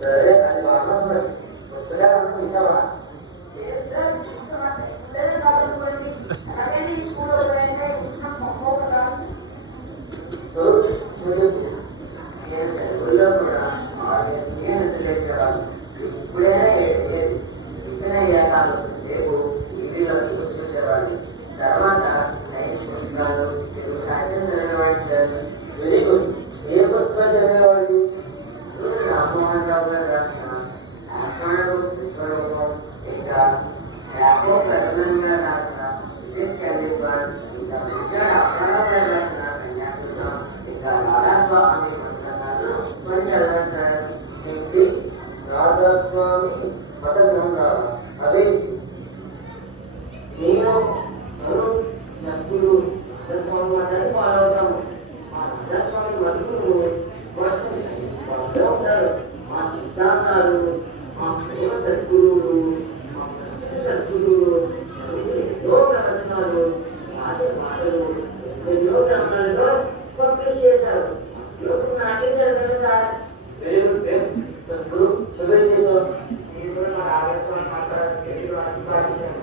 సరే అది బాగున్నది పుస్తకాలన్నా తీసావా? చదువుల్లో కూడా 6 నిద్రలేసేవాళ్ళు. ఇప్పుడైనా ఏడు ఇకన ఏకాలు సేపు టీవీలో న్యూస్ చూసేవాళ్ళు. తర్వాత సైన్స్ పుస్తకాలు, తెలుగు సాహిత్యం చదివేవాడు సార్. Very good. ఏ పుస్తకాలు చదివేవాళ్ళు? రామ్మోహన్ రావు గారు రాసిన ఆస్ట్రానబుక్ విశ్వరూపం, ఇంకా యాకో కరుణన్ గారు రాసిన బ్రిటిష్ క్యాలిఫర్, ఇంకా గుజరాత్ అప్పారావు గారు రాసిన కన్యాశుల్కం, ఇంకా రాధాస్వామి మతగ్రంథాలు కొన్ని చదవాలి సార్. ఏంటి రాధాస్వామి మత గ్రంథాలు? అవేంటి? నేను స్వరూప్ సద్గురు రాధాస్వామి మతాన్ని ఫాలో అవుతాము. మా రాధాస్వామి మతగురు ఉంటారు. మా సిద్ధాంతాలు, మా ప్రేమ సద్గురువులు, మా ప్రస్తుత సద్గురువులు శ్రమించిన ఎన్నో ప్రవచనాలు, రాసిన మాటలు ఎన్నో గ్రంథాలలో పబ్లిష్ చేశారు. ఇప్పుడు నాకే చదివాను సార్. Very good. సద్గురు నువ్వేం చేసావు? నేను కూడా మా రాధాస్వామి మాత్రాలు తెలుగు పాటించాను.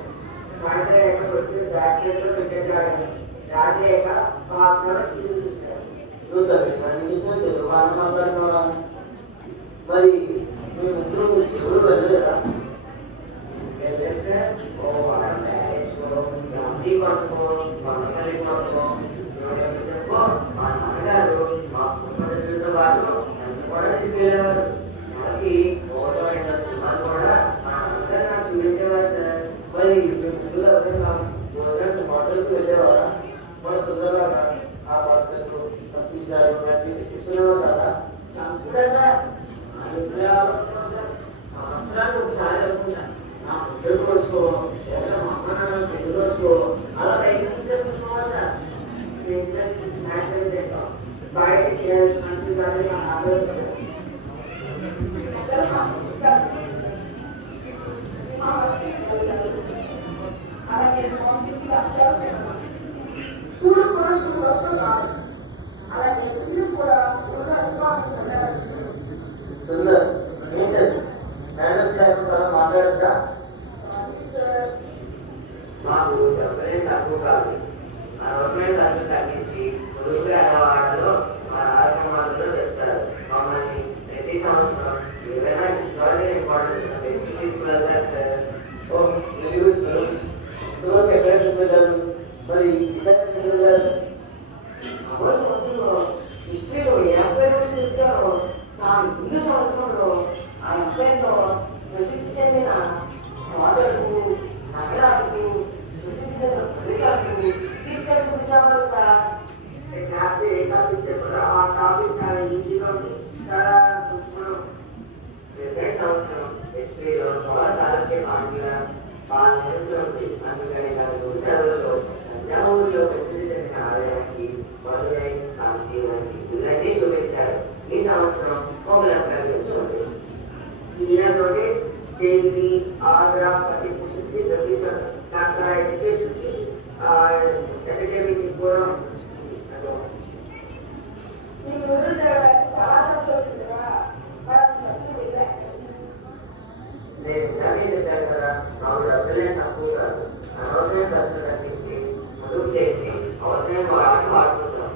సాయంత్రం అయ్యాక వచ్చి బ్యాక్లో క్రికెట్ ఆడాను. రాత్రి అయ్యాక పాపలో టీవీ చూశాను. నువ్వు చదివించిన తెలుగు బాగా మాట్లాడుతున్నావా? మరి మీ ముగ్గురు ఎవరు వెళ్ళలేదా? వెళ్ళలేదు సార్. ఓ వారం మ్యారేజ్కో, గాంధీ కొట్టుకో, వందపల్లి కొట్టుకో, యూనివర్సిటీకో మా నాన్నగారు మా కుటుంబ సభ్యులతో పాటు నన్ను కూడా తీసుకెళ్ళేవారు. మనకి ఓటో 2 సినిమాలు కూడా మా నాన్నగారు నాకు చూపించేవారు సార్. మరి మీ ముగ్గురు ఎవరైనా హోటల్కి వెళ్ళేవారా? మన సుందరలాగా ఆ పద్ధతులు ప్రతిసారి చూస్తున్నావా కదా? చంపుతా సార్. సార్ సంవత్సరానికి ఒకసారి అనుకుంటా నా పుట్టిన రోజుకో లేదా మా అమ్మ నాన్న పెళ్లి రోజుకో అలా బయటకు తీసుకెళ్తున్నావా సార్? ఇంట్లో స్నాక్స్ అయితే తింటాం. బయటకి మంచి దాన్ని మా నాన్నగారు స్కూల్ కూడా స్కూల్ వస్తుంది కాదు. అలాగే పిల్లలు కూడా సుందర్ ఏంటది? మేనర్స్ లేకుండా మాట్లాడచ్చా? మాకు డబ్బులేం తక్కువ కాదు. అనవసరమైన ఖర్చులు తగ్గించి పొదుపుగా ఎలా వాడాలో మా రాజసమాజంలో చెప్తారు. మమ్మల్ని ప్రతి సంవత్సరం ఏవైనా హిస్టారికల్ ఇంపార్టెన్స్ ప్లేస్కి తీసుకువెళ్తారు సార్. ఓ వెరీ గుడ్ సార్. ఇంతవరకు ఎక్కడెక్కడ వెళ్ళారు? మరి ఈసారి ఎక్కడికి వెళ్ళారు? అవర్ సంవత్సరంలో హిస్టరీలో ఏ ఎంపైర్ గురించి చెప్తారో తాను ముందు సంవత్సరంలో ఆ ఎంపైర్లో ప్రసిద్ధి చెందిన కోటలకు, నగరాలకు, ప్రసిద్ధి చెందిన ప్రదేశాలకు తీసుకెళ్ళి చూపించాలి సార్. క్లాస్ ఏ టాపిక్ చెప్పారో ఆ టాపిక్ చాలా ఈజీగా ఉంది, చాలా గుర్తుపడం. క్రికెట్ సంవత్సరం హిస్టరీలో చాలా చాళుక్య పాలన నుంచి ఉంది. అందుకని దాని ముందు సెలవుల్లో తంజావూరులో ప్రసిద్ధి చెందిన ఆలయానికి, మధురై, కాంచీ వంటి గుళ్ళన్నీ చూపించారు. ఈ సంవత్సరం మొఘల్ ఎంపైర్ గురించి ఉంది. ఈయనతోటి ఢిల్లీ, ఆగ్రా, ఫతేపూర్ సిక్రీ, ఢిల్లీ నాకు చాలా ఎడ్యుకేషన్కి ఎంటర్టైన్మెంట్కి కూడా నేను ఇందాకే చెప్పాను కదా, మాకు డబ్బులేం తక్కువ కాదు. అనవసరమైన ఖర్చు తగ్గించి ముందుకు చేసి అవసరమైన వాటిని వాడుకుంటాం.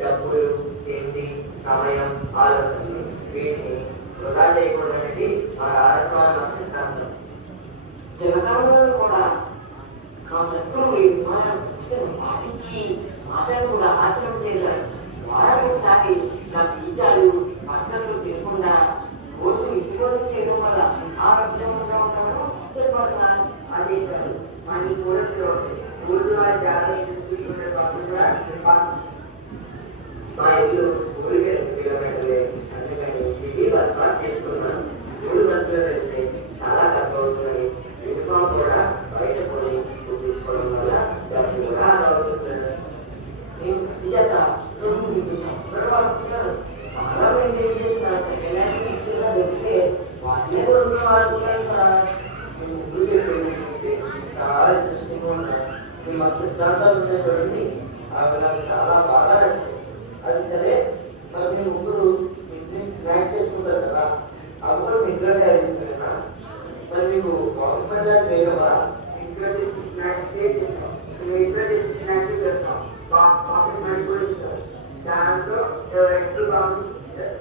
డబ్బులు, తిండి, సమయం, ఆలోచనలు వీటిని వృధా చేయకూడదనేది మా రాజస్వామి మత సిద్ధాంతం. జనతాలలో కూడా ఆ సద్గురువులు ఈ విమానాన్ని ఖచ్చితంగా పాటించి ఆచార్యులు కూడా ఆచరణ చేశారు. వారానికి ఒకసారి నా బీజాలు, బట్టలు తినకుండా రోజు ఇంటిలోకి చేయడం వల్ల ఆరోగ్యంగా ఉంటామని చెప్పారు సార్. అది కాదు, మన పోలీసులు ముందు వారి జాగ్రత్త తీసుకుంటే పక్కన కూడా మా ఇల్లు స్కూల్కి 2 కిలోమీటర్లే. అందుకని సిటీ బస్ పాస్ చేసుకున్నాను. స్కూల్ బస్సులో వెళ్తే చాలా ఖర్చు అవుతుందని యూనిఫామ్ కూడా బయట కొని కుట్టించుకోవడం వల్ల డబ్బు కూడా ఆదా అవుతుంది సార్. నేను ప్రతి చేత 2 సంవత్సరాలు వాడుకుంటున్నాను.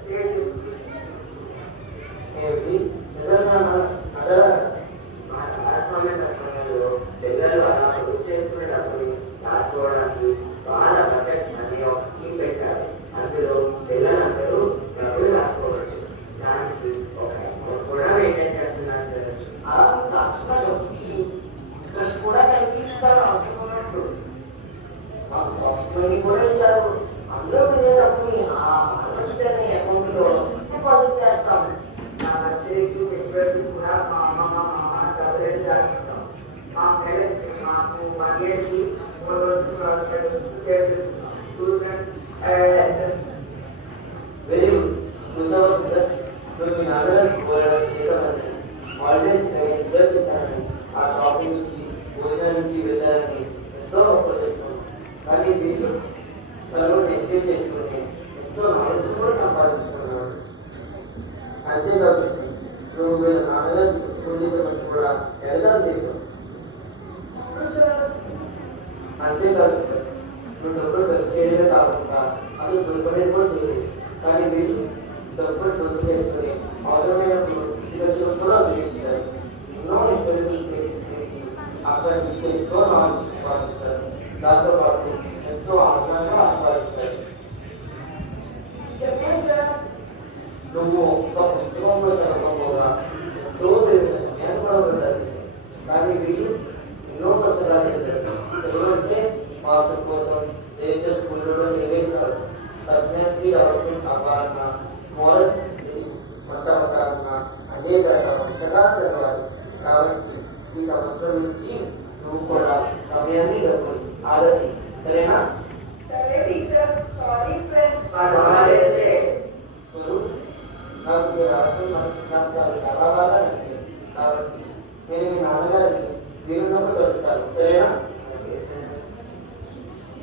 షేర్ చేసుకుని ఏమిటి నిజంగా అదరా మా రాజస్వామ్య సత్సంగంలో పిల్లలు అలా పొదుపు చేసుకునే డబ్బుని దాచుకోవడానికి వాళ్ళ బడ్జెట్ అనే ఒక స్కీమ్ పెట్టారు. అందులో పిల్లలందరూ డబ్బులు దాచుకోవచ్చు. దానికి ఒక అకౌంట్ కూడా మెయింటైన్ చేస్తున్నారు సార్. అలా దాచుకున్న డబ్బుకి ఇంట్రెస్ట్ కూడా కల్పిస్తారు అవసరం ఉన్నప్పుడు. మాకు ప్రాఫిట్ కూడా ఇస్తారు. అందులో వెళ్ళే డబ్బుని ఆ మంచిదనే అకౌంట్లో డిపాజిట్ చేస్తాము. నా బర్త్డేకి ఫెస్టివల్స్ కూడా మా అమ్మ మా మామ డబ్బులు దాచుకుంటాం. మాకు 1 ఇయర్కి 4,000 సేవ్ చేసుకుంటాం. 2 ఫ్రెండ్స్ వెరీ గుడ్. చూసావా సుందర్, నువ్వు మీ నాన్నగారికి పోయడానికి జీతమంటే హాలిడేస్ ఎంజాయ్ చేశానని, ఆ షాపింగ్కి భోజనానికి వెళ్ళాలని ఎంతో గొప్పలు చెప్తున్నాను. కానీ వీళ్ళు సెలవుని ఎంజాయ్ చేసుకుని ఎంతో నాలెడ్జ్ కూడా సంపాదించుకున్నాను. అంతేకాదు శక్తి, నువ్వు వీళ్ళ నాన్నగారికి పూజితమని కూడా ఎగతాళి చేశావు. అంతేకాదు సుందర్, నువ్వు డబ్బులు ఖర్చు చేయడమే కాకుండా అసలు పొందుకునేది కూడా చేయలేదు. కానీ వీళ్ళు డబ్బులు పొందు చేసుకుని అవసరమైనప్పుడు ఇంటి ఖర్చులు కూడా ఉపయోగించారు. ఎన్నో హిస్టారికల్ ప్లేసెస్ తిరిగి అక్కడ నుంచి ఎంతో నాలెడ్జ్ సంపాదించారు. దాంతో పాటు ఎంతో ఆనందంగా ఆస్వాదించారు. చెప్పండి సార్. నువ్వు ఒక్క పుస్తకంలో చదవకపోగా ఎంతో విలువైన సమయాన్ని కూడా వృధా చేశావు. కానీ వీళ్ళు ఎన్నో పుస్తకాలు చదివారు. చదవంటే మార్కుల కోసం దేశ స్కూళ్ళలో చదివేది కాదు. పర్సనాలిటీ డెవలప్మెంట్ కావాలన్నా, మోరల్స్ ఎథిక్స్ వంటాలన్నా అనేక రకాల పుస్తకాలు చదవాలి. కాబట్టి ఈ సంవత్సరం నుంచి నువ్వు కూడా సమయాన్ని డబ్బులు ఆదా చేయి. సరేనా? సరే టీచర్. Sorry friends. పర్వాలేదులే. స్వరూప్, నాకు మీ రాష్ట్రం మన సిద్ధాంతాలు చాలా బాగా నచ్చాయి. కాబట్టి నేను మీ నాన్నగారిని వీరునొక్క తలుస్తాను. సరేనా? Okay sir.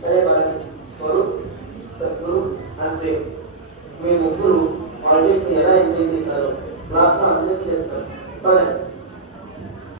సరే పదండి. స్వరూప్, సద్గురు అండ్ ప్రేమ్, మీ ముగ్గురు హాలిడేస్ని ఎలా ఎంజాయ్ చేశారో క్లాస్లో అందరికీ చెప్తారు. పదండి.